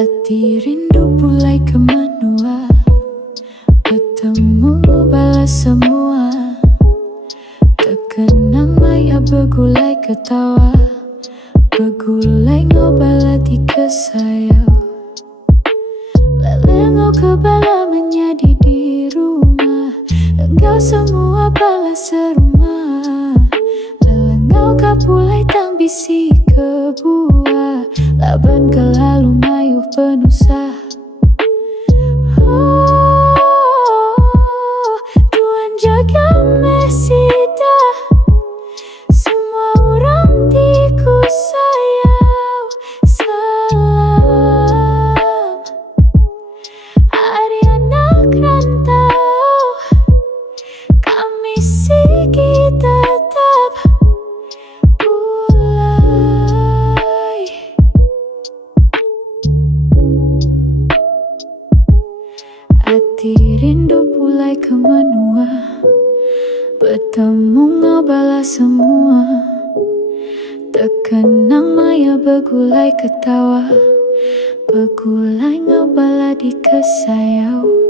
Hati rindu mulai ke menua, bertemu balas semua. Terkenang maya bergulai ketawa, bergulai ngobala di kesayau. Lelengau kebala menjadi di rumah, engkau semua balas serumah. Lelengau kapulai tang bisi kebuah, laban kelalu mayuh penusah. Tuhan jaga mesida, semua orang tiku sayang. Salam hari anak rantau, kami sigi tetap pulai. Hati rindu pulai ke menua, bertemu ngobala semua. Terkenang maya bergulai ketawa, bergulai ngobala di kesayau.